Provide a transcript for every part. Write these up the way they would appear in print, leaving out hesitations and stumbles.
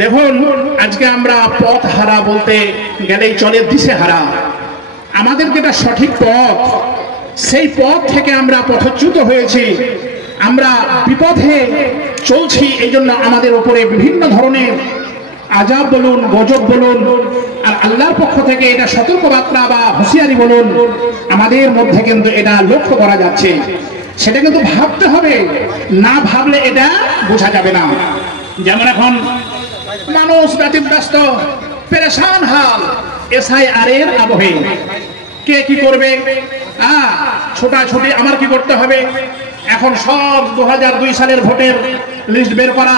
দেখুন, আজকে আমরা পথ হারা বলতে গেলেই চলে, দিশে হারা। আমাদের যেটা সঠিক পথ, সেই পথ থেকে আমরা পথচ্যুত হয়েছি, আমরা বিপথে চলছি। এই জন্য আমাদের উপরে বিভিন্ন ধরনের আযাব বলুন, গজব বলুন, আর আল্লাহর পক্ষ থেকে এটা সতর্কবার্তা বা হুঁশিয়ারি বলুন, আমাদের মধ্যে কিন্তু এটা লক্ষ্য করা যাচ্ছে। সেটা কিন্তু ভাবতে হবে, না ভাবলে এটা বোঝা যাবে না। যেমন এখন মানুষ ব্যতিব্যস্ত, পেরেশান হাল, SIR এর আবহে কে কি করবে, ছোটাছুটি, আমার কি করতে হবে। এখন সব 2002 সালের ভোটের লিস্ট বের করা,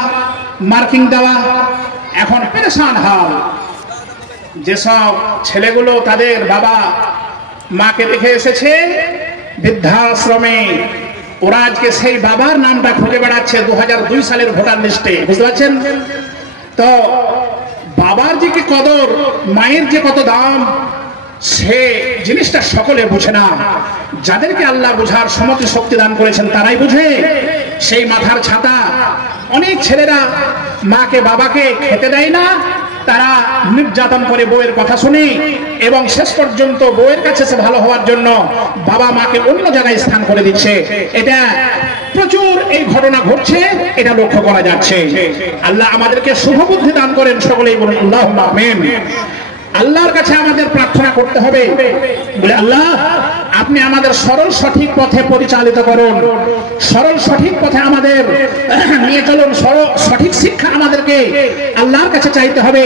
মার্কিং দেওয়া, এখন পেরেশান হাল। যেসব ছেলেগুলো তাদের বাবা মাকে রেখে এসেছে বৃদ্ধাশ্রমে, ওরা আজকে সেই বাবার নামটা খুঁজে বেড়াচ্ছে 2002 সালের ভোটার লিস্টে, বুঝতে পারছেন তো। বাবার যে কি কদর, মায়ের যে কত দাম, সে জিনিসটা সকলে বুঝে না। যাদেরকে আল্লাহ বুঝার সমতি শক্তি দান করেছেন তারাই বুঝে। সেই মাথার ছাতা। অনেক ছেলেরা মাকে বাবাকে খেতে দেয় না, তারা নির্যাতন করে বউয়ের কথা শুনে, এবং শেষ পর্যন্ত বউয়ের কাছে সে ভালো হওয়ার জন্য বাবা মাকে অন্য জায়গায় স্থান করে দিচ্ছে। এটা প্রচুর এই ঘটনা ঘটছে, এটা লক্ষ্য করা যাচ্ছে। আল্লাহ আমাদেরকে শুভবুদ্ধি দান করেন, সকলেই বলুন আল্লাহুম্মা আমিন। আল্লাহর কাছে আমাদের প্রার্থনা করতে হবে, বলে আল্লাহ আপনি আমাদের সরল সঠিক পথে পরিচালিত করুন, সরল সঠিক পথে আমাদের নিয়ে চলুন, সঠিক শিক্ষা আমাদেরকে আল্লাহর কাছে চাইতে হবে।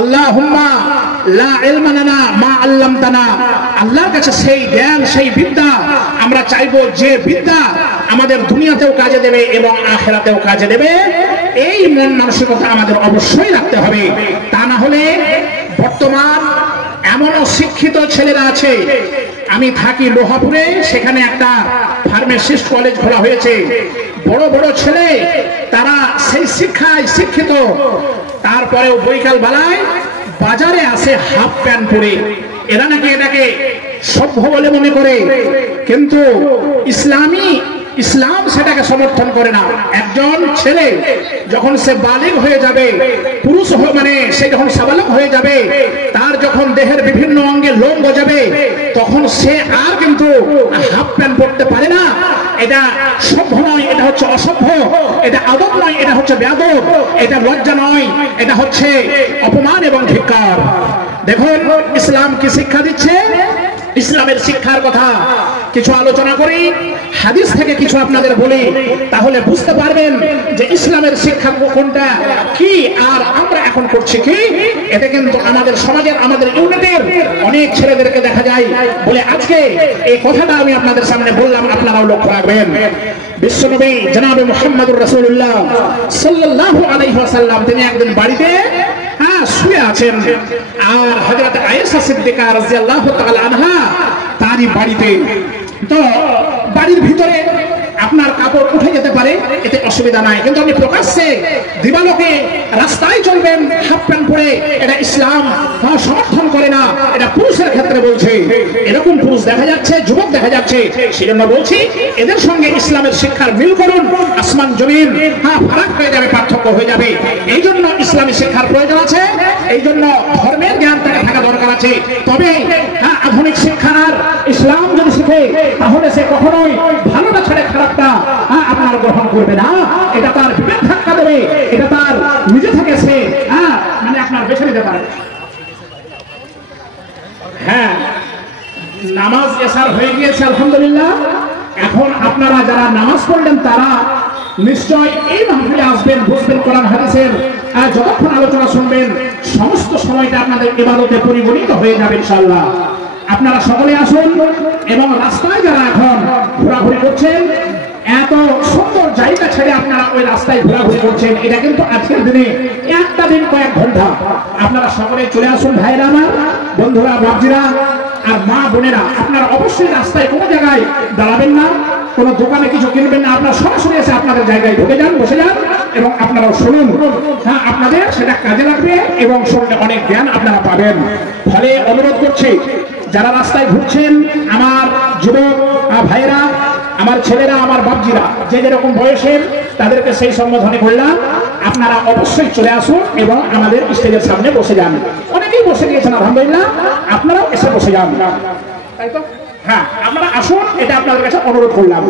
আল্লাহুম্মা লা ইলমা লানা মা আল্লামতানা, আল্লাহর কাছে সেই জ্ঞান, সেই বিদ্যা আমরা চাইবো, যে বিদ্যা আমাদের দুনিয়াতেও কাজে দেবে এবং আখিরাতেও কাজে দেবে। এই মন মানসিকতা আমাদের অবশ্যই রাখতে হবে। তা না হলে বর্তমান এমনও শিক্ষিত ছেলেরা আছে, আমি থাকি লোহাপুরে, সেখানে একটা ফার্মাসিস্ট কলেজ খোলা হয়েছে। বড় বড় ছেলে, তারা সেই শিক্ষায় শিক্ষিত, তারপরেও বৈকাল বেলায় বাজারে আসে হাফ প্যান্ট পরে। এরা নাকি এটাকে সভ্য বলে মনে করে, কিন্তু ইসলাম সেটাকে সমর্থন করে না। একজন ছেলে যখন সে বালিগ হয়ে যাবে, পুরুষ মানে সে যখন সাবালক হয়ে যাবে, তার যখন দেহের বিভিন্ন অঙ্গে লোম গজাবে, তখন সে আর কিন্তু হাফ প্যান্ট পরতে পারে না। এটা সভ্য নয়, এটা হচ্ছে অসভ্য, এটা আদব নয়, এটা হচ্ছে বেয়াদব, এটা লজ্জা নয়, এটা হচ্ছে অপমান এবং ধিক্কার। দেখুন ইসলাম কি শিক্ষা দিচ্ছে, ইসলামের শিক্ষার কথা কিছু আলোচনা করি, হাদিস থেকে কিছু আপনাদের বলি, তাহলে বুঝতে পারবেন যে ইসলামের শিক্ষা কোনটা কি আর আমরা এখন করছি কি। এতে কিন্তু আমাদের সমাজের, আমাদের ইউনিটের অনেক ছেলেদেরকে দেখা যায় বলে আজকে এই কথাটা আমি আপনাদের সামনে বললাম, আপনারাও লক্ষ্য রাখবেন। বিশ্বনবী জনাবে মুহাম্মদুর রাসূলুল্লাহ সাল্লাল্লাহু আলাইহি ওয়াসাল্লাম তিনি একদিন বাড়িতে শুয়ে আছেন, আর হযরত আয়েশা সিদ্দিকা রাদিয়াল্লাহু তাআলা আনহা তারই বাড়িতে। তো বাড়ির ভিতরে আপনার কাপড় উঠে যেতে পারে, এতে অসুবিধা নাই, কিন্তু আপনি প্রকাশ্যে দিবালোকে রাস্তায় চলবেন হাফ প্যান্ট পরে, এটা ইসলাম সমর্থন করে না। এটা পুরুষের ক্ষেত্রে বলছে, এরকম পুরুষ দেখা যাচ্ছে, যুবক দেখা যাচ্ছে। সেজন্য বলছি এদের সঙ্গে ইসলামের শিক্ষার মিল করুন, আসমান জমিন ফারাক হয়ে যাবে, পার্থক্য হয়ে যাবে। এই জন্য ইসলামী শিক্ষার প্রয়োজন আছে, এই জন্য ধর্মের জ্ঞান থাকা দরকার আছে। তবে আধুনিক শিক্ষার ইসলাম যদি শিখে, তাহলে সে কখনোই ভালোটা ছেড়ে খারাপটা আপনার গ্রহণ করবে না। এটা তার বিবেক ধাক্কা দেবে, এটা তার নিজে থেকে সে মানে আপনার বেছে নিতে পারে। হ্যাঁ, নামাজ এসার হয়ে গিয়েছে আলহামদুলিল্লাহ। এখন আপনারা যারা নামাজ পড়লেন তারা নিশ্চয় এই মাহফিলে আসবেন, বুঝবেন কোরআন হাদিসের যতক্ষণ আলোচনা শুনবেন, সমস্ত সময়টা আপনাদের ইবাদতে পরিগণিত হয়ে যাবে ইনশাআল্লাহ। আপনারা সকলে আসুন, এবং রাস্তায় যারা এখন ঘোরাঘুরি করছেন, এত সুন্দর জায়গা ছেড়ে আপনারা ওই রাস্তায় ঘোরাঘুরি করছেন, এটা কিন্তু আজকের দিনে একটা দিন কয়েক ঘন্টা। আপনারা সকলে চলে আসুন, ভাইরা আমার, বন্ধুরা, বাবজিরা আর মা বোনেরা, আপনারা অবশ্যই রাস্তায় কোনো জায়গায় দাঁড়াবেন না, কোনো দোকানে কিছু কিনবেন না, আপনারা সরাসরি এসে আপনাদের জায়গায় ঢুকে যান, বসে যান, এবং আপনারাও শুনুন। আপনাদের সেটা কাজে লাগবে এবং শুনলে অনেক জ্ঞান আপনারা পাবেন। ফলে অনুরোধ করছি, যারা রাস্তায় ঘুরছেন, আমার যুবক ভাইরা, আমার ছেলেরা, আমার বাবজিরা, যে যেরকম বয়সের, তাদেরকে সেই সম্বোধনে করলাম। আপনারা অবশ্যই চলে আসুন এবং আমাদের স্টেজের সামনে বসে যান। অনেকেই বসে গিয়েছেন আলহামদুলিল্লাহ, আপনারাও এসে বসে যান, তাই তো? হ্যাঁ, আপনারা আসুন, এটা আপনাদের কাছে অনুরোধ করলাম।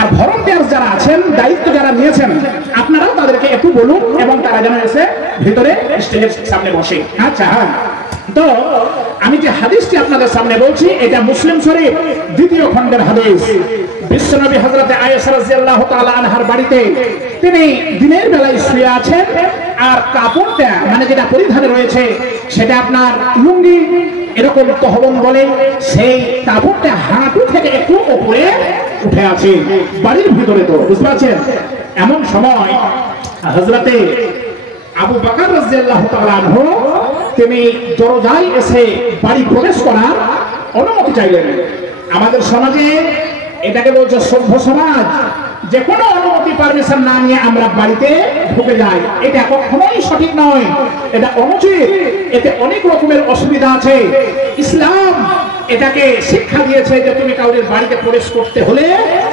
আর ভলান্টিয়ার যারা আছেন, দায়িত্ব যারা নিয়েছেন, আপনারাও তাদেরকে একটু বলুন এবং তারা যেন এসে ভিতরে স্টেজের সামনে বসে। আচ্ছা, হ্যাঁ, তো আমি যে হাদিসটি আপনাদের সামনে বলছি, এটা মুসলিম শরীফ 2য় খণ্ডের হাদিস। বিশ্বনবী হযরতে আয়েশা রাদিয়াল্লাহু তাআলা আনহার বাড়িতে তিনি দিনের বেলায় শুয়ে আছেন, আর কাপড়টা মানে যেটা পরিধানে রয়েছে সেটা আপনার লুঙ্গি, এরকম তহবন বলে, সেই কাপড়টা হাঁটু থেকে একটু উপরে উঠে আছে বাড়ির ভিতরে। তো বুঝতে পারছেন, এমন সময় হযরতে আবু বকর রাদিয়াল্লাহু তাআলা আনহু তিনি দরজায় এসে বাড়ি প্রবেশ করার অনুমতি চাইলেন। আমাদের সমাজে এটাকে বলছে সভ্য সমাজ, যে কোনো অনুমতি পারমিশন না নিয়ে আমরা বাড়িতে ঢুকে যাই, এটা কখনোই সঠিক নয়, এটা অনুচিত, এতে অনেক রকমের অসুবিধা আছে। ইসলাম এটাকে শিক্ষা দিয়েছে যে তুমি কাউরের বাড়িতে প্রবেশ করতে হলে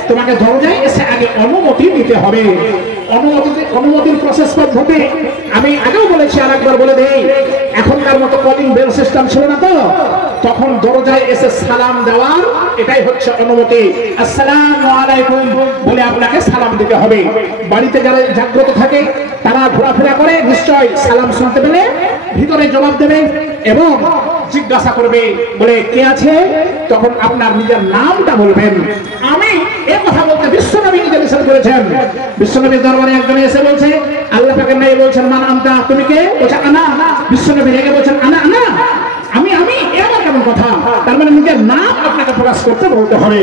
তোমাকে দরজায় এসে আগে অনুমতি নিতে হবে। অনুমতির প্রসেস পদ্ধতি আমি আগেও বলেছি, আর একবার বলে দেই, এখনকার মতো কলিং বেল সিস্টেম ছিল না, তো তখন দরজায় এসে সালাম দেওয়ার এটাই হচ্ছে অনুমতি। আসসালামু আলাইকুম বলে আপনাকে সালাম দিতে হবে। বাড়িতে যারা জাগ্রত থাকে তারা ঘোরাফেরা করে, নিশ্চয় সালাম শুনতে পেলে ভিতরে জবাব দেবে এবং জিজ্ঞাসা করবে বলে কে আছে, তখন আপনার নিজের নামটা বলবেন। আমি এই কথা বলতে বিশ্বনবী নিজে নিষেধ করেছেন। বিশ্বনবীর দরবারে একজন এসে বলছে, আল্লাহ পাকের নবী বলছেন মান আনতা, তুমি কে? বলছে আনা। বিশ্বনবী রেগে বলছেন আনা আনা, আমি আমি, এমন কেমন কথা? তার মানে নিজের নাম আপনাকে প্রকাশ করতে বলতে হবে।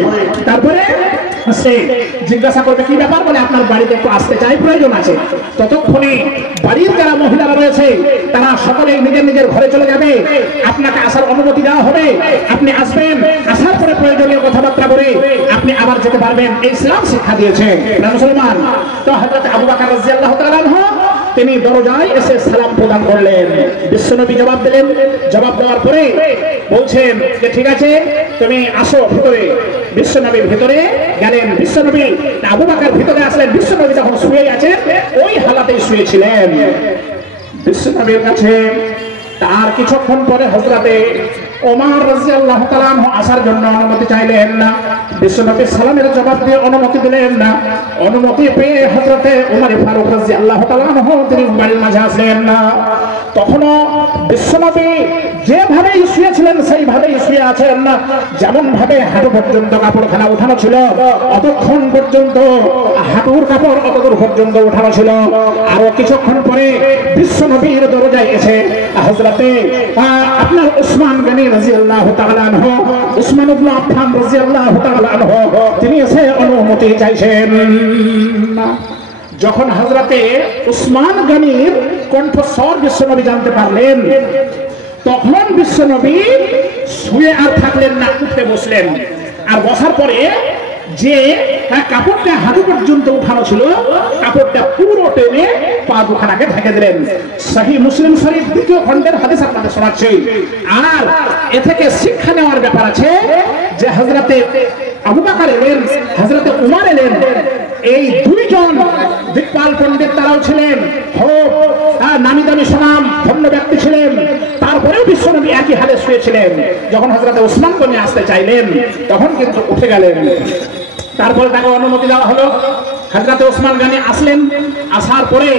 তারপরে সে জিজ্ঞাসা করবে কি ব্যাপার, বলে আপনার বাড়িতে একটু আসতে চাই, প্রয়োজন আছে। ততক্ষণে বাড়ির যারা মহিলারা রয়েছে তারা সকলে নিজের নিজের ঘরে চলে যাবে, আপনাকে আসার অনুমতি দেওয়া হবে, আপনি আসবেন, আসার পরে প্রয়োজনীয় কথাবার্তা বলে আপনি আবার যেতে পারবেন। এই ইসলাম শিক্ষা দিয়েছে মুসলমান। তো হযরত আবু বকর রাদিয়াল্লাহু তাআলা আনহু তিনি দরজায় এসে সালাম প্রদান করলেন। বিশ্বনবী জবাব দিলেন, জবাব দেওয়ার পরে বলছেন যে ঠিক আছে তুমি আসো ভিতরে। বিশ্বনবীর ভিতরে গেলেন। বিশ্বনবী আবু বকর ভিতরে আসলেন। বিশ্বনবী তখন শুয়ে আছেন, ওই হালাতেই শুয়েছিলেন। বিশ্বনবীর কাছে তার কিছুক্ষণ পরে হযরতে ওমর রাদিয়াল্লাহু তাআলা আনহু আসার জন্য অনুমতি চাইলেন না। বিশ্বনবী সালামের জবাব দিয়ে অনুমতি দিলেন না। অনুমতি পেয়ে হযরতে ওমর ফারুক রাদিয়াল্লাহু তাআলা আনহু তিনি বাড়ির মাঝে আসলেন না। তখনও বিশ্বনবী যেভাবে শুয়েছিলেন সেইভাবেই শুয়ে আছেন, যেমন ভাবে হাঁটু পর্যন্ত কাপড়খানা উঠানো ছিল অতক্ষণ পর্যন্ত হাঁটুর কাপড় অতদূর পর্যন্ত উঠানো ছিল। আরো কিছুক্ষণ পরে বিশ্বনবীর দরজায় এসে হযরতে আপনার উসমান গনি রাদিয়াল্লাহু তাআলা আনহু, উসমান ইবনে আফফান রাদিয়াল্লাহু তাআলা আনহু তিনি এসে অনুমতি চাইছেন। যখন হযরতে উসমান গনির কণ্ঠস্বর বিশ্বনবী জানতে পারলেন, তখন বিশ্বনবী শুয়ে আর থাকলেন না, উঠে বসলেন। আর বসার পরে যে কাপড়টা হাঁটু পর্যন্ত উঠানো ছিল, কাপড়টা পুরো টেনে পা দুখানাকে ঢেকে দিলেন। সহিহ মুসলিম শরীফ 2য় খণ্ডের হাদিস আপনাদের শোনাচ্ছি। আর এ থেকে শিক্ষা নেওয়ার ব্যাপার আছে যে হযরতে আবু বকর এলেন, হযরতে উমর এলেন, এই দুইজন দিকপাল পণ্ডিত তারাও ছিলেন, নামি দামি সুনাম ধন্য ব্যক্তি ছিলেন। তারপরেও বিশ্বনবী একই হালে শুয়েছিলেন। যখন হযরতে উসমান গনি আসতে চাইলেন তখন কিন্তু উঠে গেলেন। তারপরে তাকে অনুমতি দেওয়া হলো। হযরতে উসমান গনি আসলেন। আসার পরে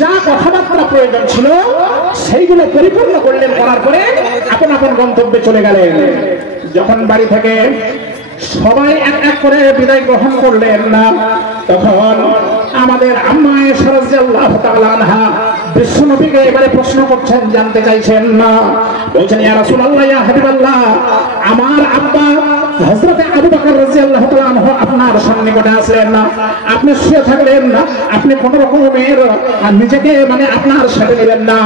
যা কথাবার্তা প্রয়োজন ছিল সেইগুলো পরিপূর্ণ করলেন। করার পরে আপন আপন গন্তব্যে চলে গেলেন। যখন বাড়ি থেকে সবাই এক এক করে বিদায় গ্রহণ করলেন না, তখন আমাদের আম্মা আয়েশা রাদিয়াল্লাহু তাআলা আনহা বিশ্বনবীকে এবারে প্রশ্ন করছেন, জানতে চাইছেন না। বলছেন ইয়া রাসূলুল্লাহ, ইয়া হাবিবাল্লাহ, আমার আব্বা হযরতে আবু বকর রাদিয়াল্লাহু তাআলা আনহু আপনার সন্নিকটে আসলেন না, আপনি শুয়ে থাকলেন না, আপনি কোন রকমের নিজেকে মানে আপনার সাথে নিলেন না।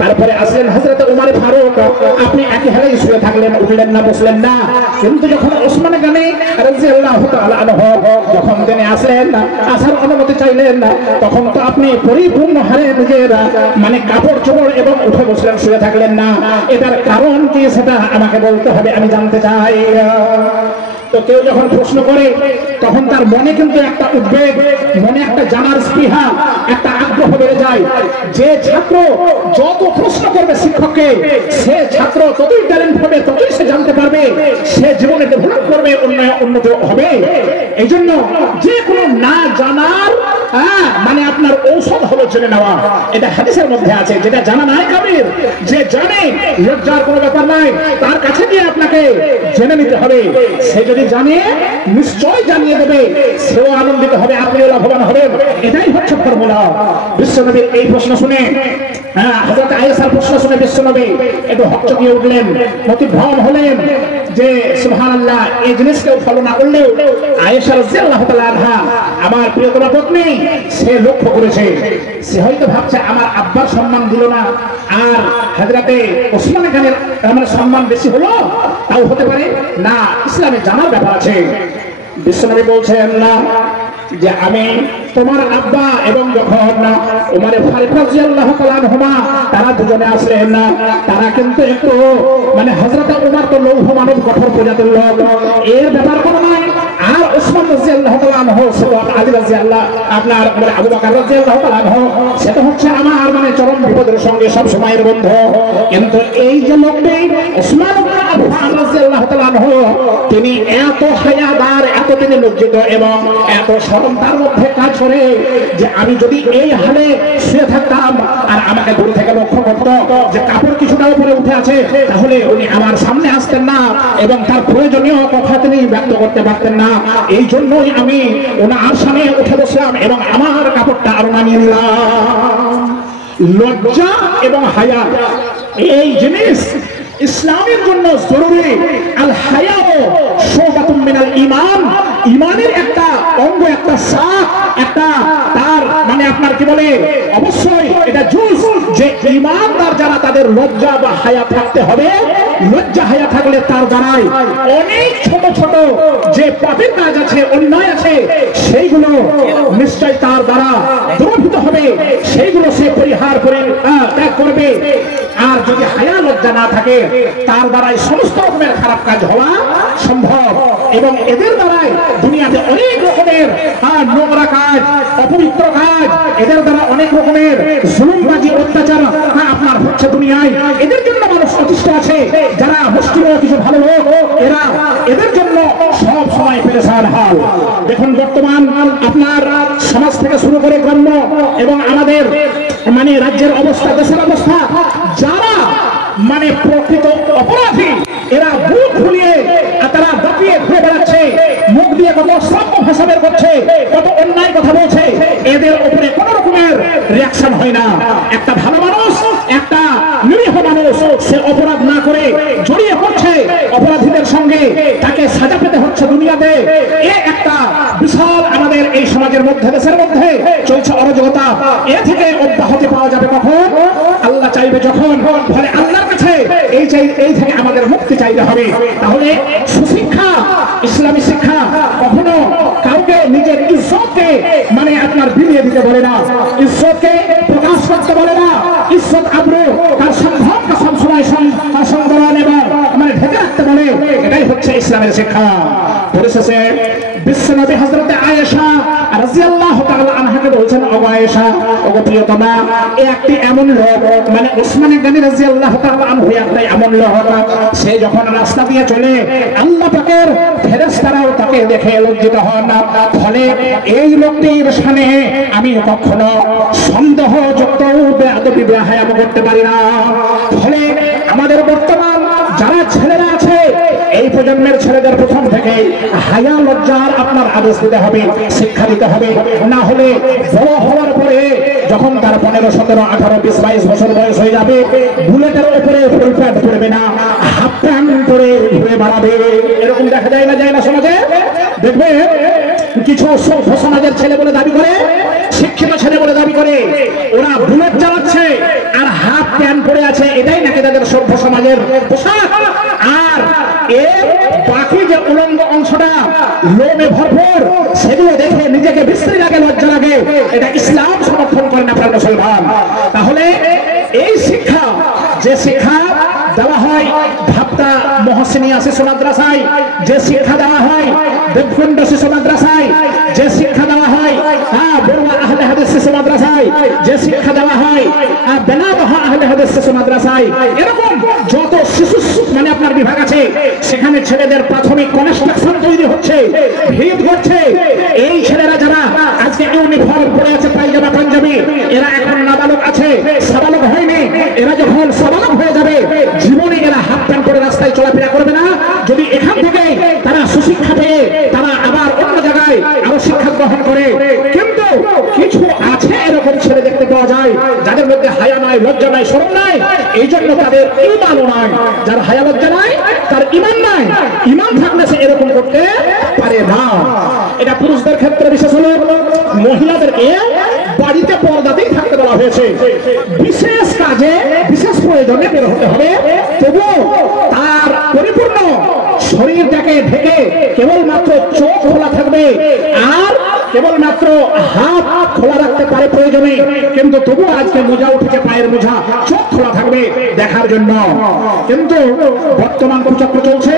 তারপরে আসলেন হযরতে ওমর ফারুক, আপনি একই হালেই শুয়ে থাকলেন, উঠলেন না, বসলেন না। কিন্তু যখন ওসমান গনি রাদিয়াল্লাহু তাআলা আনহু যখন তিনি আসলেন, আসার অনুমতি চাইলেন, তখন তো আপনি পরিপূর্ণ হারে নিজের মানে কাপড় চোপড় এবং উঠে বসলেন, শুয়ে থাকলেন না। এটার কারণ কি সেটা আমাকে বলতে হবে, আমি জানতে চাই। তো কেউ যখন প্রশ্ন করে তখন তার মনে কিন্তু একটা উদ্বেগ, মনে একটা জানার স্পৃহা, একটা আগ্রহ বেড়ে যায়। যে ছাত্র যত প্রশ্ন করবে শিক্ষককে, সে ছাত্র ততই ট্যালেন্ট হবে, ততই সে জানতে পারবে, সে জীবনে ডেভেলপ করবে, উন্নত হবে। এই জন্য যে কোনো না জানার মানে আপনার ঔষধ হলো জেনে নেওয়া। এটা হাদিসের মধ্যে আছে, যেটা জানা নাই কাবির, যে জানে লজ্জার কোনো ব্যাপার নাই, তার কাছে গিয়ে আপনাকে জেনে নিতে হবে। সে যদি জানে নিশ্চয় জানিয়ে দেবে, সেও আনন্দিত হবে, আপনিও লাভবান হবেন। এটাই হচ্ছে ফর্মুলা। বিশ্বনবীর এই প্রশ্ন শুনে, হযরত আয়েশার প্রশ্ন শুনে বিশ্বনবী একটু হকচকিয়ে উঠলেন, মতিভ্রম হলেন যে সুবহানাল্লাহ, এই জিনিসকেও ফলো না করলেও আয়েশা রাদিয়াল্লাহু তাআলা আনহা আমার প্রিয়তমা পত্নী, সে লক্ষ্য করেছে, সে হয়তো ভাবছে আমার আব্বার সম্মান দিল না, আর হযরতে ওসমান খানের আমার সম্মান বেশি হলো, তাও হতে পারে না, ইসলামে জানার ব্যাপার আছে। বিশ্বনবী বলছেন না যে আমি তোমার আব্বা এবং যখন ওমর ফারুক রাদিয়াল্লাহু তাআলা আনহুমা তারা দুজনে আসলেন না, তারা কিন্তু একটু মানে হযরত ওমর তো লৌহ মানব, কঠোর প্রজাতির লোক, এর ব্যাপার কোনো নাই। আর ওসমান রাদিয়াল্লাহু তাআলা আনহু, আলী রাদিয়াল্লাহু আপনার আবু বকর রাদিয়াল্লাহু তাআলা আনহু, সেটা হচ্ছে আমার মানে চরম বিপদের সঙ্গে সব সময়ের বন্ধু। কিন্তু এই যে লোকটি ওসমান ইবনে আফফান রাদিয়াল্লাহু তাআলা আনহু, তিনি এত হায়াদার, এত তিনি লজ্জিত এবং এত শরম তার মধ্যে কাজ করে যে আমি যদি এই হালে শুয়ে থাকতাম আর আমাকে দূর থেকে লক্ষ্য করতো যে কাপড় কিছুটা উপরে উঠে আছে, তাহলে উনি আমার সামনে আসতেন না এবং তার প্রয়োজনীয় কথা তিনি ব্যক্ত করতে পারতেন না। এই জন্যই আমি ওনার সামনে উঠে বসলাম এবং আমার কাপড়টা আরো নামিয়ে নিলাম। লজ্জা এবং হায়া এই জিনিস ইসলামের জন্য জরুরি। আল হায়াও শুবাতুম মিনাল ঈমান, ঈমানের একটা অঙ্গ, একটা শাখ, একটা তার মানে আপনার কি বলে, অবশ্যই এটা জুজ যে ঈমানদার যারা তাদের লজ্জা বা হায়া থাকতে হবে। লজ্জা হায়া থাকলে তার দ্বারাই অনেক ছোট ছোট যে পাপের কাজ আছে, অন্যায় আছে, সেইগুলো নিশ্চয় তার দ্বারা দূরীভূত হবে, সেইগুলো সে পরিহার করে ত্যাগ করবে। আর যদি হায়া লজ্জা না থাকে, তার দ্বারাই সমস্ত রকমের খারাপ কাজ হওয়া সম্ভব। এবং এদের দ্বারাই দুনিয়াতে অনেক রকমের নোংরা কাজ, অপবিত্র কাজ, এদের দ্বারা অনেক রকমের জুলুমবাজি, অত্যাচার আপনার হচ্ছে দুনিয়ায়। এদের জন্য মানুষ অতিষ্ঠ আছে, যারা মুসলিম কিছু ভালো লোক, এরা এদের জন্য সব সময় পেরেশান হাল। দেখুন বর্তমান আপনার সমাজ থেকে শুরু করে গ্রাম্য এবং আমাদের মানে রাজ্যের অবস্থা, দেশের অবস্থা, যারা মানে প্রকৃত অপরাধী, এরা বুক ফুলিয়ে তারা দাপিয়ে ঘুরে বেড়াচ্ছে, মুখ দিয়ে কত অশ্রাব্য ভাষা বের করছে, কত অন্যায় কথা বলছে, এদের উপরে কোন রকমের রিয়াকশন হয় না। একটা ভালো মানুষ, একটা নিরীহ মানুষ, সে অপরাধ না করে জড়িয়ে পড়ছে অপরাধীদের সঙ্গে, তাকে সাজা পেতে হচ্ছে দুনিয়াতে। এ একটা বিশাল আমাদের এই সমাজের মধ্যে, দেশের মধ্যে চলছে অরাজকতা। এ থেকে অব্যাহতি পাওয়া যাবে কখন? আল্লাহ চাইবে যখন। ফলে আল্লাহর কাছে এই থেকে আমাদের মুক্তি চাইতে হবে। তাহলে সুশিক্ষা, ইসলামী শিক্ষা কখনো কাউকে নিজের ইজ্জতকে মানে আপনার বিলিয়ে দিতে বলে না, ইজ্জতকে প্রকাশ করতে বলে না, ইজ্জত আব্রু তার সম্ভবকে সবসময় সংবরণ এবং মানে ঢেকে রাখতে বলে। এটাই হচ্ছে ইসলামের শিক্ষা। পরিশেষে বিশ্বনবী হযরত আয়েশা রাদিয়াল্লাহু তাআলা আনহাকে বলছেন, ও আয়েশা, ও প্রিয়তমা, একটি এমন লোক মানে ওসমান গনি রাদিয়াল্লাহু তাআলা আনহু একটি এমন লোক, সে যখন রাস্তা দিয়ে চলে আল্লাহ পাকের ফেরেশতারাও তাকে দেখে লজ্জিত হন। ফলে এই লোকটির সামনে আমি কখনো সন্দেহযুক্ত বেয়াদবি বেহায়া করতে পারি না। ফলে আমাদের বর্তমান যারা ছেলেরা আছে, এই প্রজন্মের ছেলেদের প্রথম থেকে হায়া লজ্জার আপনার আদেশ দিতে হবে, শিক্ষা দিতে হবে। না হলে বড় হওয়ার পরে যখন তার 15, 17, 18, 20, 22 বছর বয়স হয়ে যাবে, বুলেটের উপরে ফুল প্যান্ট পরবে না, হাফ প্যান্ট পরে ঘুরে বেড়াবে। এরকম দেখা যায় না, যায় না সমাজে? দেখবে কিছু সমাজের ছেলে বলে দাবি করে, শিক্ষিত ছেলে বলে দাবি করে, ওরা বুলেট চালাচ্ছে আর হাফ প্যান্ট পরে আছে, এটাই নাকি তাদের সভ্য সমাজের পোশাক। আর এর বাকি যে উলঙ্গ অংশটা লোমে ভরপুর, সেগুলো দেখে নিজেকে বিশ্রী লাগে, লজ্জা লাগে। এটা ইসলাম সমর্থন করে না প্রাণ মুসলমান। তাহলে হসিনী শিশু মাদ্রাসায় যে শিক্ষা দেওয়া হয়, দেবকুণ্ড শিশু মাদ্রাসায় যে শিক্ষা দেওয়া হয়, বড়ুয়া আহলে হাদিস শিশু মাদ্রাসায় যে শিক্ষা দেওয়া হয়, বেনাবহা আহলে হাদিস শিশু মাদ্রাসায়, এরকম যত শিশু মানে আপনার বিভাগ আছে সেখানে ছেলেদের প্রাথমিক কনস্ট্রাকশন তৈরি হচ্ছে, ভিত করছে। এই ছেলেরা যারা আজকে ইউনিফর্ম পরে আছে, পায়জামা পাঞ্জাবি, এরা এখন নাবালক আছে, সাবালক হয়নি। এরা যখন সাবালক হয়ে যাবে জীবনে এরা হাফ প্যান্ট পরে রাস্তায় চলাফেরা করবে না। যদি এখান থেকে তারা সুশিক্ষা পেয়ে তারা আবার অন্য জায়গায় আরো শিক্ষা গ্রহণ করে। কিন্তু কিছু আছে এরকম ছেলে দেখতে পাওয়া যায় যাদের মধ্যে হায়া নাই, লজ্জা নাই, শরম নাই, এই জন্য তাদের ঈমানও নাই। যার হায়া লজ্জা নাই তার ঈমান নাই। ঈমান থাকলে সে এরকম করতে পারে না। এটা পুরুষদের ক্ষেত্রে বিশেষ হলো, মহিলাদেরকে বাড়িতে পর্দাতেই থাকতে বলা হয়েছে। বিশেষ কাজে বিশেষ প্রয়োজনে বের হতে হবে, তবুও তার পরিপূর্ণ শরীরটাকে ঢেকে কেবলমাত্র চোখ খোলা থাকবে আর কেবলমাত্র হাত খোলা রাখতে পারে প্রয়োজনে, কিন্তু তবু আজকে মোজা উঠেছে, পায়ের মোজা, চোখ খোলা থাকবে দেখার জন্য। কিন্তু বর্তমান কুচক্র চলছে,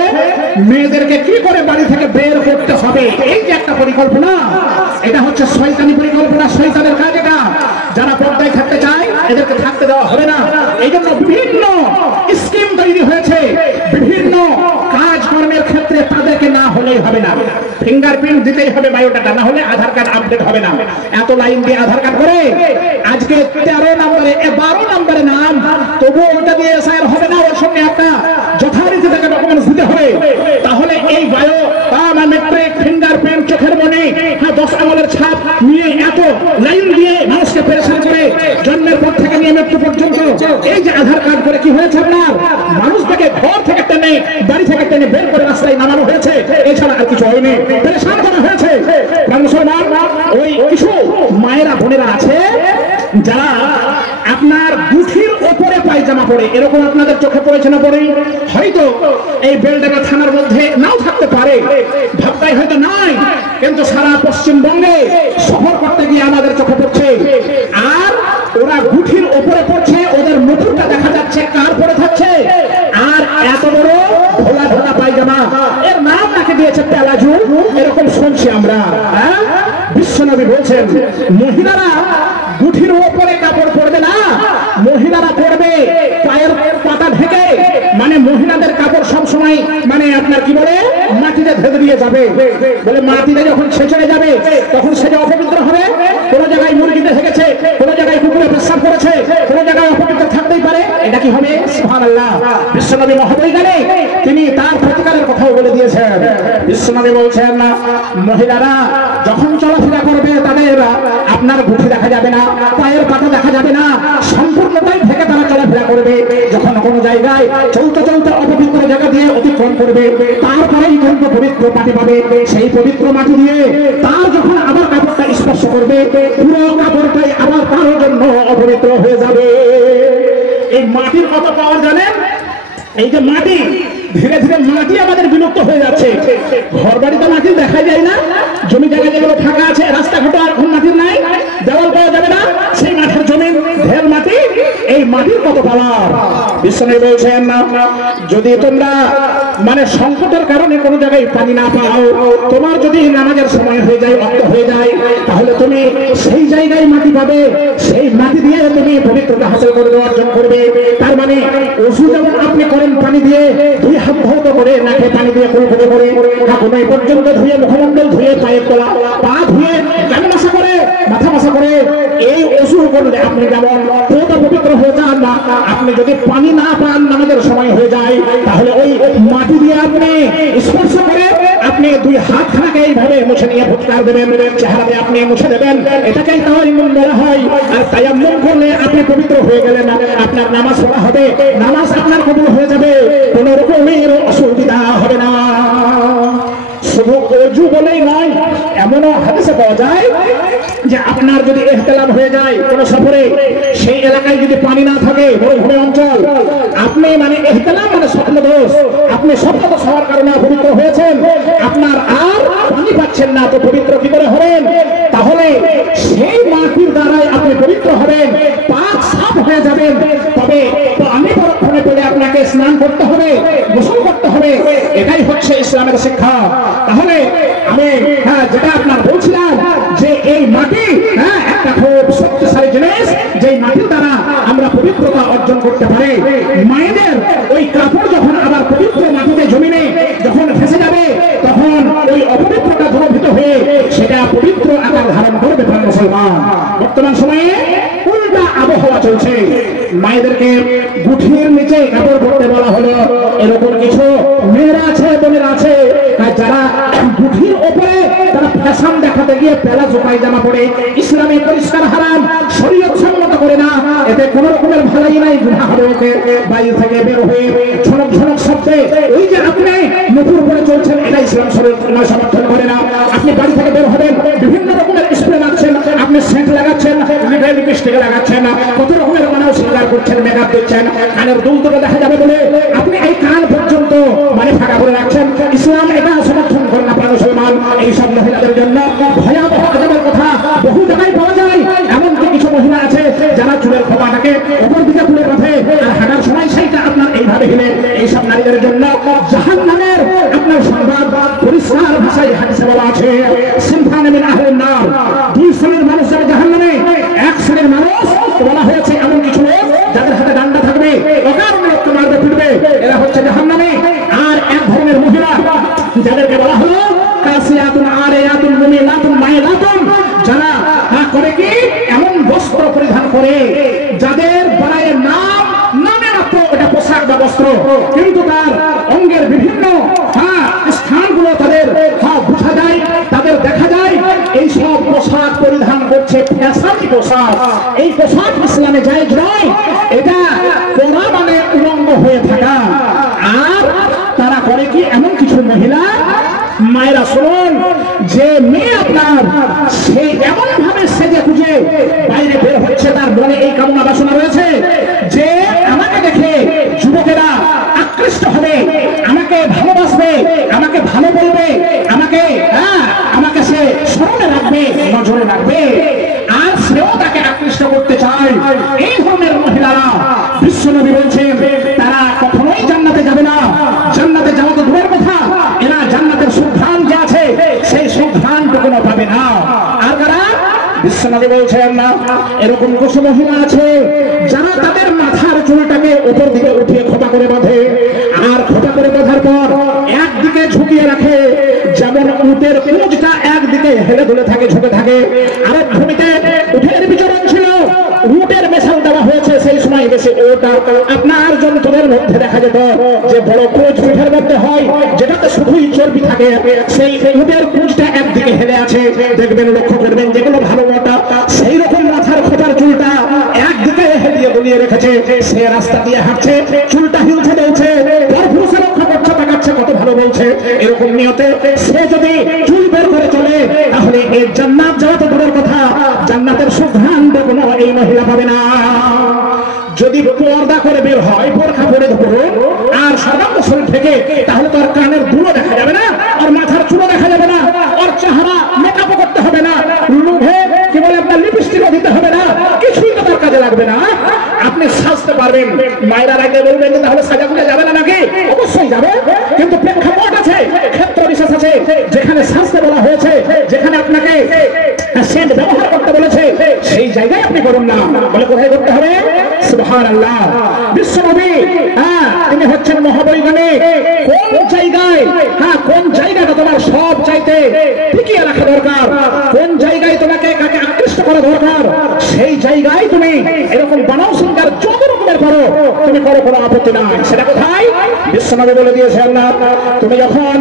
মেয়েদেরকে কি করে বাড়ি থেকে বের করতে হবে, এই যে একটা পরিকল্পনা, এটা হচ্ছে শয়তানি পরিকল্পনা, শয়তানের কাজ এটা। যারা পর্দায় থাকতে চায় এদেরকে থাকতে দেওয়া হবে না। এই জন্য বিভিন্ন স্কিম তৈরি হয়েছে, বিভিন্ন কাজকর্মের ক্ষেত্রে তাদেরকে না হলেই হবে না, ফিঙ্গারপ্রিন্ট দিতেই হবে, বায়োডাটা না হলে আধার কার্ড আপডেট হবে না। এত লাইন দিয়ে আধার কার্ড করে আজকে 13 নম্বরে 12 নম্বরে নাম, তবুও ওটা দিয়ে এসআইআর হবে না, ওর সঙ্গে একটা যথারীতি তাকে ডকুমেন্টস দিতে হবে। তাহলে এই বায়ো বা মেট্রিক, ফিঙ্গারপ্রিন্ট, চোখের মনে, 10 আঙুলের ছাপ নিয়ে এত লাইন দিয়ে মানুষকে পেরেশান করে জন্মের পর থেকে নিয়ে মৃত্যু পর্যন্ত। এই যে আধার কার্ড করে কি হয়েছে আপনার, মানুষটাকে ঘর থেকে টেনে, বাড়ি থেকে টেনে বের করে রাস্তায় নামানো হয়েছে, এছাড়া আর কিছু হয়নি, পেরেশান করা হয়েছে। মুসলমান ওই কিছু মায়েরা বোনেরা আছে যারা আপনার গুঠির ওপরে পায়জামা পরে, এরকম আপনাদের চোখে পড়েছে না পড়ে? হয়তো এই বেলডাঙ্গা থানার মধ্যে নাও থাকতে পারে, ভাবটাই হয়তো নাই, কিন্তু সারা পশ্চিমবঙ্গে সফর করতে গিয়ে আমাদের চোখে পড়ছে। আর ওরা গুঠির ওপরে পড়ছে, ওদের মুঠুটা দেখা যাচ্ছে কার পরে থাকছে, আর এত বড় ভোলা ভোলা পায়জামা, এর নাম নাকি দিয়েছে প্যালাজু, এরকম শুনছি আমরা। বিশ্বনবী বলছেন মহিলারা গুঠির ওপরে কাপড় পরবে না, মহিলারা পরবে পায়ের পাতা ঢেকে। মানে মহিলাদের কাপড় সবসময় মানে আপনার কি বলে মাটিতে ধেয়ে দিয়ে যাবে, বলে মাটিতে যখন ছেঁচড়ে যাবে তখন সেটা অপবিত্র হবে। কোন জায়গায় মুরগিতে থেকেছে, কোন জায়গায় কুকুরে পেশাব করেছে, কোন জায়গায় অপবিত্র থাকতেই পারে, এটা কি হবে? সুবহানাল্লাহ। বিশ্বনবী মহাবৈজ্ঞানে তিনি তার প্রতিকারের কথাও বলে দিয়েছেন। বিশ্বনবী বলছেন না, মহিলারা যখন চলাফেরা করবে তাদের আপনার গুঠি দেখা যাবে না, পায়ের পাতা দেখা যাবে না, সম্পূর্ণটাই থেকে তারা চলাফেরা করবে। যখন কোনো জায়গায় চলতে চলতে অপবিত্র জায়গা দিয়ে অতিক্রম করবে, তারপরেই কিন্তু পবিত্র মাটি পাবে। সেই পবিত্র মাটি দিয়ে তার যখন আবার কাপড়টা স্পর্শ করবে, পুরো কাপড়টাই আবার তার জন্য অপবিত্র হয়ে যাবে। এই মাটির কত পাওয়ার জানেন? এই যে মাটি, ধীরে ধীরে মাটি আমাদের বিলুপ্ত হয়ে যাচ্ছে। ঘর বাড়িতে মাটি দেখা যায় না, জমি জায়গা যেগুলো ফাঁকা আছে, রাস্তাঘাটে আর এখন মাটির নাই, দেওয়াল পাওয়া যাবে না, সেই মাঠের জমি ঢের মাটি। এই মাটির কত পাওয়ার! বিশ্বনবী বলছেন না, যদি তোমরা মানে সংকটের কারণে কোনো জায়গায় পানি না পাও, তোমার যদি নামাজের সময় হয়ে যায়, অক্ত হয়ে যায়, তাহলে তুমি সেই জায়গায় মাটি পাবে, সেই মাটি দিয়ে তুমি পবিত্রতা হাসিল করবে, অর্জন করবে। তার মানে ওযু যেমন আপনি করেন পানি দিয়ে, দুই হাত ধৌত করে, নাকে পানি দিয়ে কুলকুলি করে, কোনো পর্যন্ত ধুয়ে, মুখমণ্ডল ধুয়ে, পায়ের তলা পা ধুয়ে, কান মাসা করে, মাথা মাসা করে, এই ওযু করলে আপনি যেমন পবিত্র হয়ে যান না, আপনি যদি পানি না পান, নামাজের সময় হয়ে যায়, তাহলে ওই মাটি দিয়ে আপনি স্পর্শ করে আপনি দুই হাতখানাকে এইভাবে মুছে নিয়ে ফুৎকার দেবেন, চেহারাতে আপনি মুছে দেবেন, এটাকেই তায়াম্মুম বলা হয়। আর তায়াম্মুম করলে আপনি পবিত্র হয়ে গেলেন, আপনার নামাজ পড়া হবে, নামাজ আপনার কবুল হয়ে যাবে, কোন রকমের অসুবিধা হবে না। শুধু ওযু বলেই নয়, এমনও হাদিসে পাওয়া যায় যে আপনার যদি ইহতিলাম হয়ে যায় কোন সফরে, সেই এলাকায় যদি পানি না থাকে, মরুভূমি অঞ্চল, আপনি মানে ইহতিলাম মানে স্বপ্নদোষ, আপনি স্বপ্নদোষ হওয়ার কারণে পবিত্র হয়েছেন, আপনার আর পানি পাচ্ছেন না, তো পবিত্র কি করে হবেন? তাহলে সেই মাটির দ্বারাই আপনি পবিত্র হবেন, পাক সাফ হয়ে যাবেন। তবে পানি পরক্ষণে সময় পেলে আপনাকে স্নান করতে হবে, গোসল করতে হবে, এটাই হচ্ছে ইসলামের শিক্ষা। তাহলে আমি যেটা আপনার বলছিলাম যে এই মাটি একটা খুব শক্তিশালী জিনিস, যে মাটির দ্বারা আমরা পবিত্রতা অর্জন করতে পারি। মায়েদের ওই কাপড় যখন আবার পবিত্র মাটিতে জমিনে যখন ভেসে যাবে, তখন ওই অপবিত্রতা দূরীভূত হয়ে সেটা পবিত্র আকার ধারণ করবে। মুসলমান, বর্তমান সময়ে উল্টা আবহাওয়া চলছে। মায়েদেরকে গুঠির নিচে কাপড় পরতে বলা হলো, এরকম কিছু মেয়েরা আছে, বোনেরা আছে যারা গুঠির ওপরে তারা ফ্যাশন দেখাতে গিয়ে প্যালাজো পায়জামা পরে ইসলামে পরিষ্কার হারাম, শরীয়ত সম্মত করে না, এতে কোন রকমের ভালাই নাই, গুনাহ হবে। ওকে বাড়ি থেকে বের হয়ে ঝনক ঝনক শব্দে ওই যে আপনি নুপুর পরে চলছেন, এটা ইসলাম সমর্থন করে না। আপনি বাড়ি থেকে বের হবেন, বিভিন্ন রকমের স্প্রে মারছেন, আপনি সেন্ট লাগাচ্ছেন, লিপস্টিক লাগাচ্ছেন, কত রকমের মানুষ সিঙ্গার করছেন, মেকআপ দিচ্ছেন, কানের দুল তুলে দেখা যাবে বলে আপনি এই কান পর্যন্ত ফাঁকা করে রাখছেন। ইসলাম এটা সমর্থন করে না। মুসলমান, এইসব মহিলাদের জন্য ভয়াবহ আযাবের কথা বহু জায়গায় পাওয়া যায়। এমনকি কিছু মহিলা আছে যারা চুলের খোপাটাকে উপর দিকে তুলে রাখে আর হাঁটার সময় সেইটা আপনার এইভাবে হিলে। এইসব নারীদের জন্য জাহান্নামের আপনার সংবাদ পরিষ্কার ভাষায় হাদিসে বলা আছে, সিনফান মিন আহলিন নার, দুই শ্রেণীর মানুষ যাবে জাহান্নামে। এক শ্রেণীর মানুষ বলা হয়েছে এমন কিছু লোক যাদের হাতে ডান্ডা থাকবে, অকারণে লোককে মারবে ফিরবে, এরা হচ্ছে জাহান্নামে। আর এক ধরনের মহিলা যাদেরকে বলা হলো কাসিয়াতুন আরিয়াতুন মুমিনাতুন মাইলাতুন, যারা করে কি এমন বস্ত্র পরিধান করে যাদের বাড়ায় নামে মাত্র এটা পোশাক বা বস্ত্র, কিন্তু তার অঙ্গের বিভিন্ন স্থানগুলো তাদের বোঝা যায়, তাদের দেখা যায়। এই সব পোশাক পরিধান করছে ফ্যাশনি পোশাক। এই পোশাক ইসলামে জায়েজ নয়, এটা পরা মানে উলঙ্গ হয়ে থাকা। আর তারা করে কি এমন কিছু মহিলা, মায়েরা শুনুন, যে মেয়ে আপনার সে এমন ভাবে সেজে খুঁজে বাইরে বের হচ্ছে, তার মনে এই কামনা বাসনা রয়েছে যে আমাকে দেখে যুবকেরা আকৃষ্ট হবে, আমাকে ভালোবাসবে, আমাকে ভালো বলবে, আমাকে সে স্মরণে রাখবে, নজরে রাখবে, আর সেও তাকে আকৃষ্ট করতে চায়। এই ধরনের মহিলারা বিশ্বনবী বলছেন তারা কখনোই জান্নাতে যাবে না। জান্নাতে যাওয়া তো দূরের কথা, এরা জান্নাতের সুঘ্রাণ যে আছে সেই সুঘ্রাণটুকু পাবে না। আর কারা? বিশ্বনবী বলছেন না, এরকম কিছু মহিলা আছে যারা তাদের মাথার চুলটাকে উপর দিকে উঠিয়ে খোপা করে বাঁধে, আর খোপা করে বাঁধার পর একদিকে ঝুঁকিয়ে রাখে, যেমন উটের পুঁজটা একদিকে হেলে দুলে থাকে, ঝুঁকে থাকে। আরেক ভূমিতে উটের বিচরণ ছিল, উটের মেশাল দেওয়া হয়েছে, সেই সময় বেশি ওটা আপনার জন্তুদের মধ্যে দেখা যেত যে বড় কোচ পিঠের মধ্যে হয়, যেটাতে শুধুই চর্বি থাকে, সেই উটের কুঁজটা একদিকে হেলে আছে। দেখবেন, লক্ষ্য করবেন, যেগুলো ভালো মোটা সেই রকম মাথার খোঁপার চুলটা একদিকে হেলিয়ে দুলিয়ে রেখেছে, সে রাস্তা দিয়ে হাঁটছে, চুলটা হিলছে দিয়েছে, পুরুষে লক্ষ্য করছে, তাকাচ্ছে, কত ভালো বলছে। এরকম নিয়তে সে যদি চুল বের করে চলে, তাহলে এর জান্নাত যাওয়া তো দূরের কথা, জান্নাতের সুঘ্রাণ কোনো এই মহিলা পাবে না। যদি পর্দা করে বের হয়, বোরখা পরে ধরো আর সর্বাঙ্গ শরীর থেকে, তাহলে তো আর কানের দুলো দেখা যাবে না, আর মাথার চুলো দেখা যাবে না, আর চেহারা মেকআপও করতে হবে না, লুভে কি বলে আপনার লিপস্টিকও দিতে হবে না, কিছুই তো তার কাজে লাগবে না। আপনি সাজতে পারবেন। মায়েরা আগে বলবেন যে তাহলে সাজাগুলো যাবে না নাকি? অবশ্যই যাবে, কিন্তু প্রেক্ষাপট আছে, ক্ষেত্র বিশেষ আছে। যেখানে সাজতে বলা হয়েছে, যেখানে আপনাকে সেন্ট ব্যবহার করতে বলেছে, সেই জায়গায় আপনি করুন না। বলে কোথায় করতে হবে? সুবহানাল্লাহ। বিশ্বনবী তিনি হচ্ছেন মহাবৈজ্ঞানিক। কোন জায়গায় কোন জায়গাটা তোমার সব চাইতে টিকিয়ে রাখা দরকার, কোন জায়গায় তোমাকে কাকে আকৃষ্ট করা দরকার, সেই জায়গায় তুমি এরকম বানাও সিঙ্গার যত রকমের করো, তুমি করো, কোনো আপত্তি নাই। সেটা কোথায়? বিশ্বনবী বলে দিয়েছেন না, তুমি যখন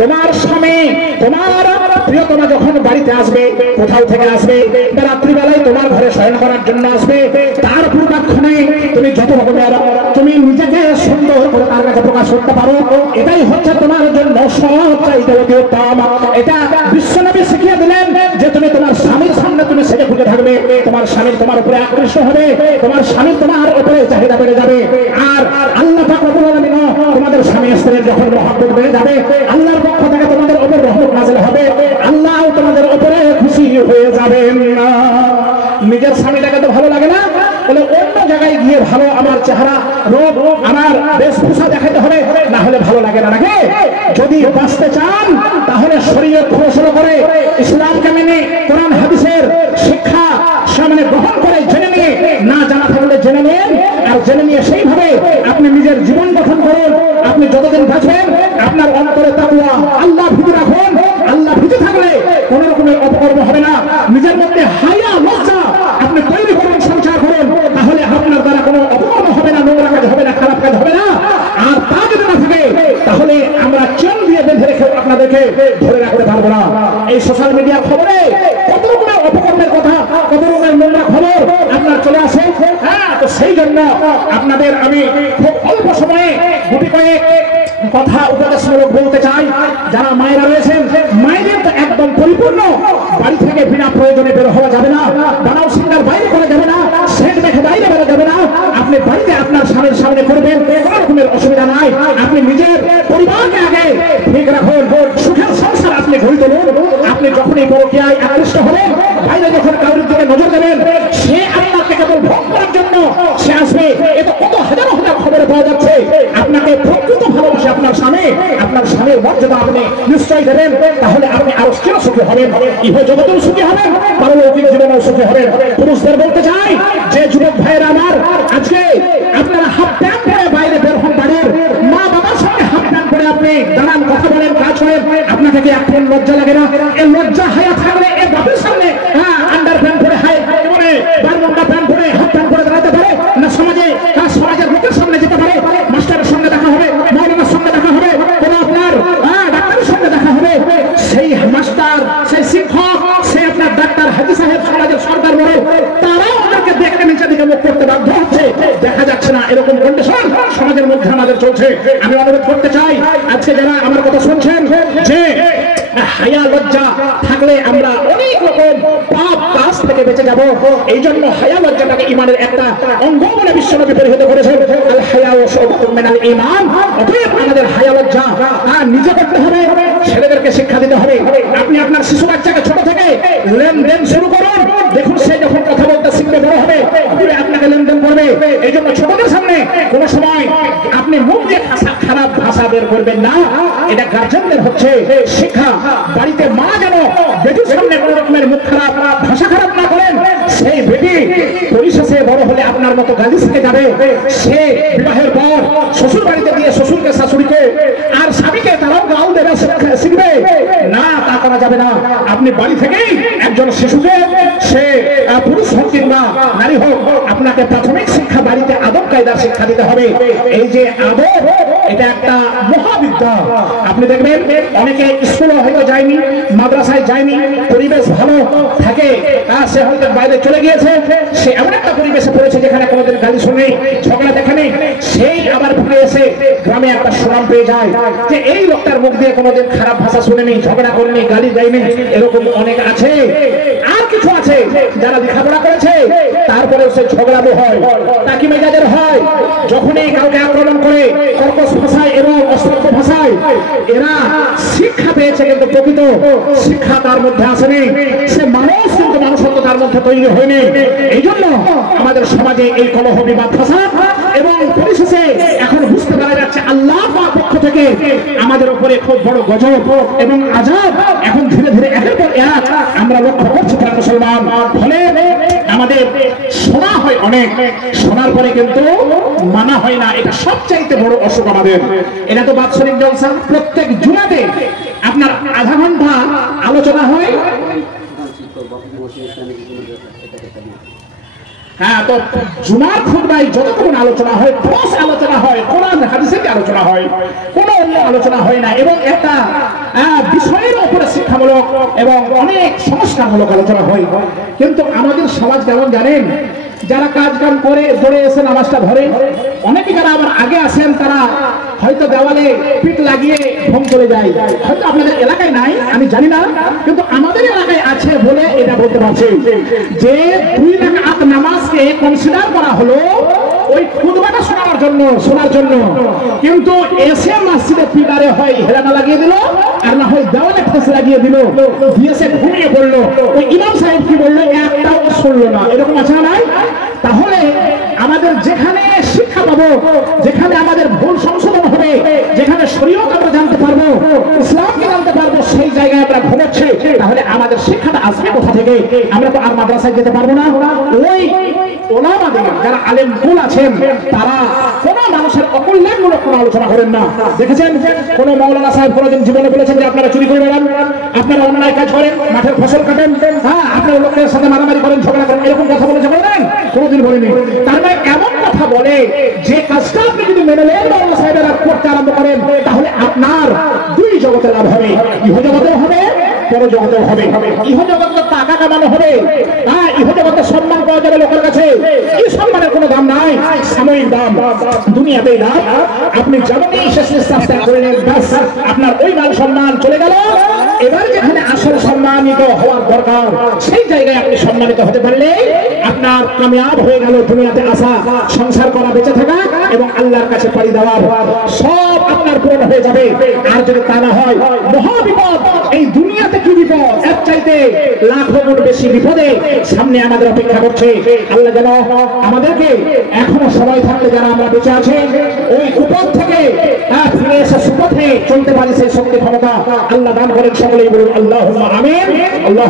তোমার স্বামী, তোমার প্রিয়তমা যখন বাড়িতে আসবে, কোথাও থেকে আসবে, বা রাত্রিবেলায় তোমার ঘরে শয়ন করার জন্য আসবে, তার পূর্বাক্ষণে তুমি যত রকমের তুমি নিজেকে সুন্দর করে তার কাছে প্রকাশ করতে পারো, এটাই হচ্ছে তোমার জন্য সবচাইতে অতি উত্তম। এটা বিশ্বনবী শিখিয়ে দিলেন যে তুমি তোমার স্বামীর সামনে তুমি সেটা খুঁজে থাকবে, তোমার স্বামী তোমার উপরে আকৃষ্ট হবে, তোমার স্বামী তোমার উপরে চাহিদা বেড়ে যাবে। আর আল্লাহ পাক রব্বুল আলামিন তোমাদের স্বামী স্ত্রীর যখন মহব্বত বেড়ে যাবে, আল্লাহর পক্ষ থেকে তোমাদের উপর রহমত নাযিল হবে, আল্লাহ তোমাদের উপরে খুশি হয়ে যাবেন। নিজের স্বামীটাকে তো ভালো লাগে না, তাহলে অন্য জায়গায় গিয়ে ভালো আমার চেহারা রূপ আমার বেশভূষা দেখাতে হবে, না হলে ভালো লাগে না নাকি? যদি বাঁচতে চান তাহলে শরীয়ত অনুসরণ করে ইসলামকে মেনে কোরআন হাদিসের শিক্ষা সামনে গ্রহণ করে জেনে নিয়ে, না জানা থাকলে জেনে নিন, আর জেনে নিয়ে সেইভাবে আপনি নিজের জীবন গঠন করুন। আপনি যতদিন বাঁচবেন আপনার অন্তরে তাকওয়া আল্লাহ ভীতি রাখুন। আল্লাহ ভীতি থাকলে কোন রকমের অপকর্ম হবে না। নিজের মধ্যে হায়া লজ্জা আপনি তৈরি করুন, সংসার করুন, তাহলে আপনার দ্বারা কোনো অপকর্ম হবে না, নোংরা কাজ হবে না, খারাপ কাজ হবে না। আর তা যদি না থাকে তাহলে আমরা চেন দিয়ে বেঁধে রেখে আপনাদেরকে ধরে রাখতে পারবো না। এই সোশ্যাল মিডিয়ার খবরে কত রকমের অপকর্মের কথা, কত রকমের নোংরা খবর আপনার চলে আসে। হ্যাঁ, তো সেই জন্য আপনাদের আমি খুব অল্প সময়ে গুটি কয়েক কথা উপদেশমূলক বলতে চাই। যারা মায়েরা রয়েছেন, মায়েদের তো একদম পরিপূর্ণ বাড়ি থেকে বিনা প্রয়োজনে বের হওয়া যাবে না, বানাও সিঙ্গার বাইরে করা যাবে না, সেট দেখে বাইরে বেরো যাবে না। আপনি বাড়িতে আপনার স্বামীর সামনে করবেন, কোনো রকমের অসুবিধা নাই। আপনি নিজের পরিবারকে আগে ঠিক রাখুন, সুখের সংসার আপনি গড়ে তুলুন। আপনি যখনই পরকীয়ায় আকৃষ্ট হবেন, বাইরে যখন কারোর দিকে নজর দেবেন, সে আপনাকে কেবল ভোগ করার জন্য সে আসবে। এ তো কত হাজার হাজার খবরে পাওয়া যাচ্ছে। আপনাকে প্রকৃত ভালোবাসে আপনার স্বামীর মর্যাদা আপনি নিশ্চয়ই দেবেন, তাহলে আপনি আরো চির সুখী হবেন, ইহ জগতেও সুখী হবেন, পারলৌকিক জীবনেও সুখী হবেন। পুরুষদের বলতে চাই যে যুবক ভাইয়েরা আমার, আজকে আপনারা হাফ প্যান্ট পরে বাইরে বের হন, বাড়ির মা বাবার সঙ্গে হাফ প্যান্ট পরে আপনি দাঁড়ান, কথা বলেন, কাজ করেন, আপনাকে কি এখন লজ্জা লাগে না? এই লজ্জা হায়া থাকলে এ বাপের সামনে আন্ডার প্যান্ট পরে মানে বারমুন্ডা প্যান্ট পরে হাফ প্যান্ট পরে দাঁড়াতে পারে না? সমাজের লোকের সামনে যেতে পারে, মাস্টারের সঙ্গে দেখা হবে, মৌলানার সঙ্গে দেখা হবে, কোন আপনার ডাক্তারের সঙ্গে দেখা হবে। সেই মাস্টার, সেই শিক্ষক, সেই আপনার ডাক্তার, হাজি সাহেব, সমাজের সরকার বড়, তারাও আমাদেরকে দেখে নিচে দিকে মুখ করতে বাধ্য হচ্ছে। দেখা যাচ্ছে না এরকম কন্ডিশন সমাজের মধ্যে আমাদের চলছে। আমি অনুরোধ করতে চাই আজকে যারা আমার কথা শুনছেন, যে হায়া লজ্জা থাকলে আমরা অনেক রকম পাপ কাজ থেকে বেঁচে যাব। এই জন্য হায়া লজ্জাটাকে ইমানের একটা অঙ্গ বলে বিশ্বনবী পরিহিত করেছেন। আল হায়াউ শু'বাতুম মিনাল ঈমান। অতএব আমাদের হায়া লজ্জা নিজে করতে হবে, ছেলেদেরকে শিক্ষা দিতে হবে। আপনি আপনার শিশু বাচ্চাকে ছোট থেকে লেনদেন শুরু করুন, দেখুন সে যখন কথা বলতে শিখবে, বড় হবে, আপনাকে লেনদেন করবে। এই জন্য ছোটদের সামনে কোনো সময় আপনি মুখ দিয়ে খারাপ ভাষা বের করবেন না। এটা গার্জেনদের হচ্ছে শিক্ষা। বাড়িতে মা যেন বেটির সামনে কোন রকমের মুখ খারাপ, ভাষা খারাপ না করেন। সেই বেটি পরিশেষে বড় হলে আপনার মতো গালি শিখে যাবে। সে বিবাহের পর শ্বশুর বাড়িতে গিয়ে শ্বশুরকে, শাশুড়িকে আর স্বামীকে তারাও গাল দেবে শিখবে না, তা করা যাবে না। আপনি বাড়ি থেকেই একজন শিশুকে, সে পুরুষ হোক কিংবা নারী হোক, আপনাকে প্রাথমিক শিক্ষা বাড়িতে আদব কায়দার শিক্ষা দিতে হবে। এই যে আদব, এটা একটা মহাবিদ্যা। আপনি দেখবেন অনেকে স্কুলে হয়তো যায়নি, মাদ্রাসায় যায়নি, পরিবেশ ভালো থাকে, সে হয়তো বাইরে চলে গিয়েছে, সে এমন একটা পরিবেশে পড়েছে যেখানে কোনোদিন গালি শুনে, ঝগড়া দেখেনি, সেই আবার ফিরে এসে গ্রামে একটা সুনাম পেয়ে যায় যে এই লোকটার মুখ দিয়ে কোনোদিন খারাপ ভাষা শুনেনি, ঝগড়া করেনি, গালি দেয়নি। এরকম অনেক আছে। আর কিছু আছে যারা লেখাপড়া করেছে, তারপরে সে ঝগড়াবো হয়, তাকি মেজাজের হয়, যখনই কাউকে আক্রমণ করে কর্কশ ভাষায় এবং অশ্লীল ভাষায়। এরা শিক্ষা পেয়েছে কিন্তু প্রকৃত শিক্ষা তার মধ্যে আসেনি। সে মানুষ কিন্তু মানুষত্ব তার মধ্যে তৈরি হয়নি। এই জন্য আমাদের সমাজে এই কলহ, বিবাদ, ফাসাদ এবং পরিশেষে এখন বুঝতে পারা যাচ্ছে আল্লাহর পক্ষ থেকে আমাদের উপরে খুব বড় গজব এবং আযাব এখন ধীরে ধীরে একের পর এক আমরা লক্ষ্য করছি। মুসলমান ফলে আমাদের শোনা হয় অনেক, শোনার পরে কিন্তু মানা হয় না। এটা সবচাইতে বড় অসুখ আমাদের। এটা তো বাৎসরিক জলসা, প্রত্যেক জুমাতে আপনার আধা ঘন্টা আলোচনা হয়। হ্যাঁ, তো জুমার খুতবায় যতক্ষণ আলোচনা হয়, প্লাস আলোচনা হয় কোরআন হাদিসের আলোচনা হয়, কোনো অন্য আলোচনা হয় না। এবং একটা বিষয়ের উপরে শিক্ষামূলক এবং অনেক সংস্কারমূলক আলোচনা হয়। কিন্তু আমাদের সমাজ কেমন জানেন, যারা কাজ কাম করে দৌড়ে এসে নামাজটা ধরে, অনেকে যারা আবার আগে আসেন তারা হয়তো দেওয়ালে পিঠ লাগিয়ে ঘুম চলে যায়। হয়তো আপনাদের এলাকায় নাই, আমি জানি না, কিন্তু আমাদের এলাকায় আছে বলে এটা বলতে পারছি যে 2 রাকাত নামাজকে কনসিডার করা হলো ওই খুতবাটা শোনার জন্য, কিন্তু এসে মসজিদে পিটারে হয় হেলানা লাগিয়ে দিল, আর না হয় দেওয়ালে ঠেস লাগিয়ে দিল, দিয়ে সে ঘুমিয়ে পড়লো। ওই ইমাম সাহেব কি বললো একটাও শুনলো না। এরকম আছে না? তাহলে আমাদের যেখানে শিক্ষা পাবো, যেখানে আমাদের ভুল সংশোধন হবে, যেখানে শরীয়ত আমরা জানতে পারবো, ইসলামকে জানতে পারবো, সেই জায়গায় আমরা ঘুমাচ্ছি, তাহলে আমাদের শিক্ষাটা আসবে কোথা থেকে? আমরা তো আর মাদ্রাসায় যেতে পারবো না। ওই ওলামাদের যারা আলেম কুল আছেন, তারা কোন মানুষের অকল্যাণমূলক কোনো আলোচনা করেন না। দেখেছেন কোন মৌলানা সাহেব কোনদিন জীবনে বলেছেন যে আপনারা চুরি করে বেড়ান, আপনারা অন্যায় কাজ করেন, মাঠের ফসল কাটেন, হ্যাঁ আপনারা লোকের সাথে মারামারি করেন, ঝগড়া করেন, এরকম কথা বলেছে বলেন? কোনদিন বলেনি। তার মানে এমন কথা বলে যে কাজটা আপনি যদি মেনে নেন, মৌলানা সাহেবেরা করতে আরম্ভ করেন, তাহলে আপনার দুই জগতে লাভ হবে, ইহ জগতেও হবে, পরজগতেও হবে। ইহ জগতে টাকা কামানো হবে, হ্যাঁ ইহ জগতে সম্মান পাওয়া যাবে লোকের কাছে। এই সম্মানের কোনো দাম নাই, সাময়িক দাম, দুনিয়াতেই দাম। আপনি যেমনই শেষ নিঃশ্বাস ত্যাগ করে নেন, ব্যাস আপনার ওই মান সম্মান চলে গেল। এবার যেখানে আসল সম্মানিত হওয়ার দরকার, সেই জায়গায় আপনি সম্মানিত হতে পারলে আপনার কামিয়াব হয়ে গেল দুনিয়াতে আসা, সংসার করা, বেঁচে থাকা এবং আল্লাহর কাছে পাড়ি দেওয়ার সব আপনার পূরণ হয়ে যাবে। আর যদি তা না হয়, মহা বিপদ। এই দুনিয়াতে কি বিপদ, এর চাইতে লাখো গুণ বেশি বিপদে সামনে আমাদের অপেক্ষা করছে। আল্লাহ যেন আমাদেরকে এখনো সময় থাকলে যারা আমরা বেঁচে আছি, ওই কুপথ থেকে ফিরে এসে সুপথে চলতে পারি, সেই শক্তি ক্ষমতা আল্লাহ দান করেন। সকলেই বলুন আল্লাহুম্মা আমিন। আল্লাহ